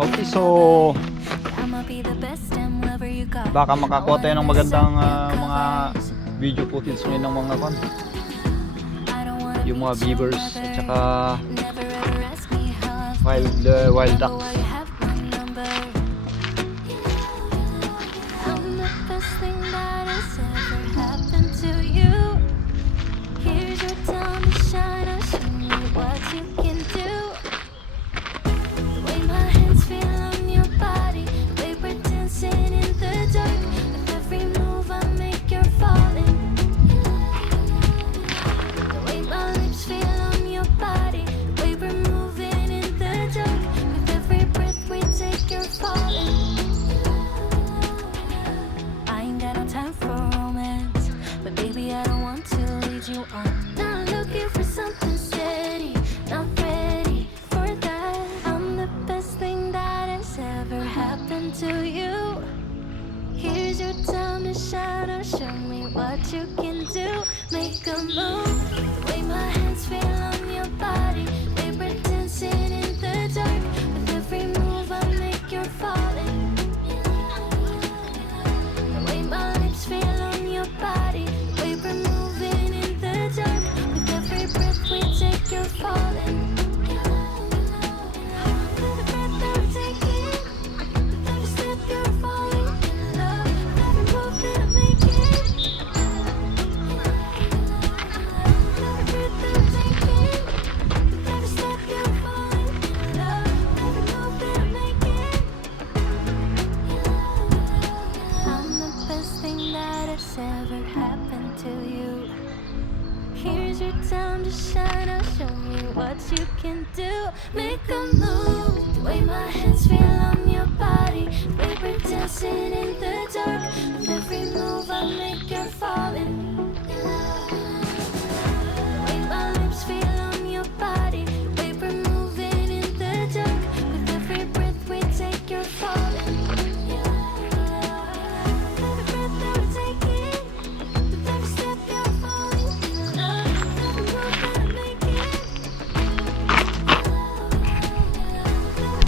Okay, so baka makakuha tayo ng magandang mga video footage ngayon ng mga kon, yung mga beavers at saka wild ducks. To you, here's your time to shine. Or show me what you can do. Make a move. The way my hands feel on your body, we were dancing in the dark. With every move I make, you're falling. The way my lips feel on your body, we were moving in the dark. With every breath we take, you're falling. Ever happened to you? Here's your time to shine. Now show me what you can do. Make a move. The way my hands feel on your body,